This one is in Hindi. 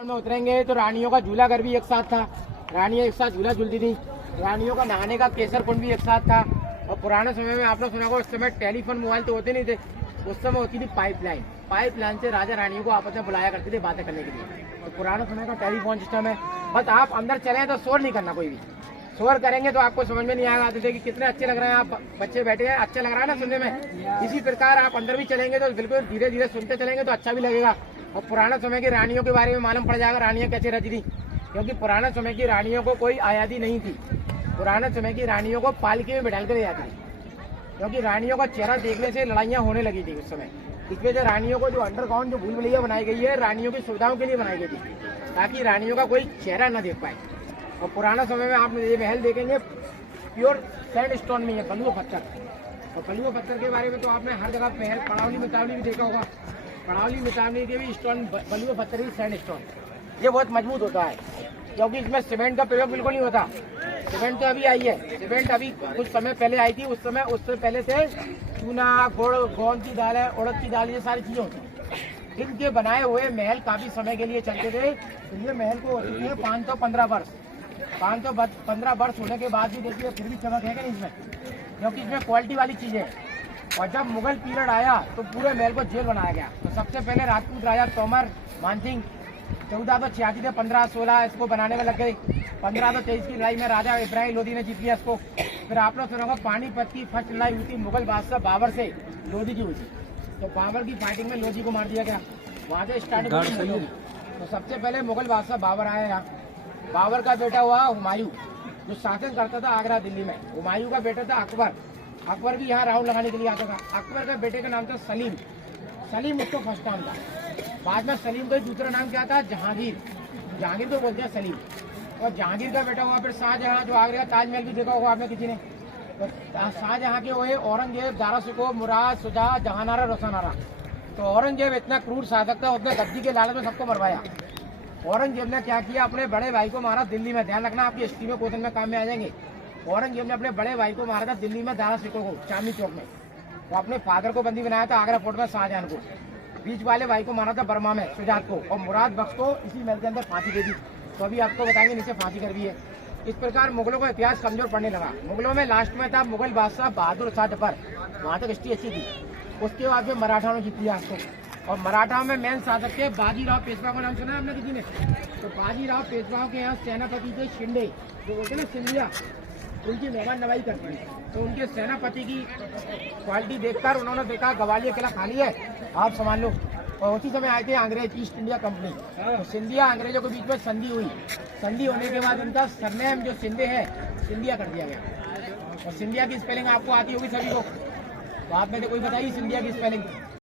में उतरेंगे तो रानियों का झूला घर भी एक साथ था, रानियां एक साथ झूला झूलती थी, रानियों का नहाने का केसर कुंड भी एक साथ था। और पुराने समय में आपने सुना होगा उस समय टेलीफोन मोबाइल तो होते नहीं थे, उस समय होती थी पाइपलाइन। पाइपलाइन से राजा रानियों को आपस में बुलाया करते थे बातें करने के लिए। तो पुराने समय का टेलीफोन सिस्टम है। बस आप अंदर चले तो शोर नहीं करना, कोई भी शोर करेंगे तो आपको समझ में नहीं आएगा। आते थे कि कितने अच्छे लग रहे हैं, आप बच्चे बैठे हैं, अच्छा लग रहा है ना सुनने में। इसी प्रकार आप अंदर भी चलेंगे तो बिल्कुल धीरे धीरे सुनते चलेंगे तो अच्छा भी लगेगा। और पुराने समय की रानियों के बारे में मालूम पड़ जाएगा रानियां कैसे रहती थी, क्योंकि पुराने समय की रानियों को कोई आयादी नहीं थी। पुराने समय की रानियों को पालकी में बैठा कर ले जाती थी, क्योंकि रानियों का चेहरा देखने से लड़ाइयाँ होने लगी थी उस समय। इस वजह से रानियों को जो अंडरग्राउंड जो भूल भुलैया बनाई गई है, रानियों की सुविधाओं के लिए बनाई गई थी, ताकि रानियों का कोई चेहरा न देख पाए। और पुराना समय में आप ये महल देखेंगे प्योर सैंड स्टोन में है, बलुआ पत्थर। और बलुआ पत्थर के बारे में तो आपने हर जगह महल पड़ावली मितावली भी देखा होगा। पड़ावली मितावली के भी स्टोन बलुआ पत्थर ही सैंड स्टोन, ये बहुत मजबूत होता है, क्योंकि इसमें सीमेंट का प्रयोग बिल्कुल नहीं होता। सीमेंट तो अभी आई है, सीमेंट अभी कुछ समय पहले आई थी। उस समय उससे पहले से चूना, गुड़, गोंद की दाल है, उड़द की दाल, ये सारी चीजें होती। इनके बनाए हुए महल काफी समय के लिए चलते थे। तो ये महल को होते थे 515 वर्ष। 515 वर्ष होने के बाद भी देखिए फिर भी चमक है कि नहीं इसमें, क्योंकि इसमें क्वालिटी वाली चीजें हैं। और जब मुगल पीरियड आया तो पूरे महल को जेल बनाया गया। तो सबसे पहले राजपूत राजा तोमर मानसिंह 1486 से 1516 इसको बनाने में लग गई। 1523 की लड़ाई में राजा इब्राहिम लोधी ने जीत लिया इसको। फिर आप लोग सुना होगा पानीपत की फर्स्ट लड़ाई हुई थी मुगल बादशाह बाबर से लोधी की हुई थी। तो बाबर की फाइटिंग में लोधी को मार दिया गया, वहाँ से स्टार्ट हुई। तो सबसे पहले मुगल बादशाह बाबर आया यहाँ। बाबर का बेटा हुआ हुमायूं, जो शासन करता था आगरा दिल्ली में। हुमायूं का बेटा था अकबर। अकबर भी यहाँ राउंड लगाने के लिए आता था। अकबर के बेटे का नाम था सलीम। सलीम उसको फर्स्ट नाम था। बाद में सलीम का दूसरा नाम क्या था? जहांगीर। जहांगीर को बोलते हैं सलीम। और जहांगीर का बेटा हुआ फिर शाहजहां, जो आगरा का ताजमहल भी देखा होगा आपने किसी ने। तो शाहजहां के हुए औरंगजेब, दारा शिकोह, मुराद, शुजा, जहानारा, रोशनारा। तो औरंगजेब इतना क्रूर शासक था, उसने गद्दी के लालच में सबको मरवाया। औरंगजेब ने क्या किया? अपने बड़े भाई को मारा दिल्ली में। ध्यान रखना, आपकी हिस्ट्री में क्वेश्चन में काम में आ जाएंगे। औरंगजेब ने अपने बड़े भाई को मारा था दिल्ली में, दारा शिकोह को, चांदनी चौक में। वो अपने फादर को बंदी बनाया था आगरा फोर्ट में, शाहजहां को। बीच वाले भाई को मारा था बर्मा में, शुजात को। और मुराद बख्श को इसी महल के अंदर फांसी दे दी। तो अभी आपको बताएंगे नीचे फांसी कर दी है। इस प्रकार मुगलों का इतिहास कमजोर पड़ने लगा। मुगलों में लास्ट में था मुगल बादशाह बहादुर शाह जफर, वहाँ तक हिस्ट्री अच्छी थी। उसके बाद में मराठा ने जीत लिया इसको। और मराठा में मेन शासक थे बाजीराव पेशवा का नाम सुना है आपने किसी ने? तो बाजीराव पेशवा के यहाँ सेनापति थे शिंदे, जो बोलते ना सिंधिया, उनकी मेहमान नवाई करती है। तो उनके सेनापति की क्वालिटी देखकर उन्होंने देखा ग्वालियर किला खाली है, आप संभाल लो। और उसी समय आए थे अंग्रेज, ईस्ट इंडिया कंपनी। तो सिंधिया अंग्रेजों के बीच में संधि हुई। संधि होने के बाद इनका सरनेम जो सिंधे है, सिंधिया कर दिया गया। और सिंधिया की स्पेलिंग आपको आती होगी सभी को, तो आप में से कोई बताइए सिंधिया की स्पेलिंग।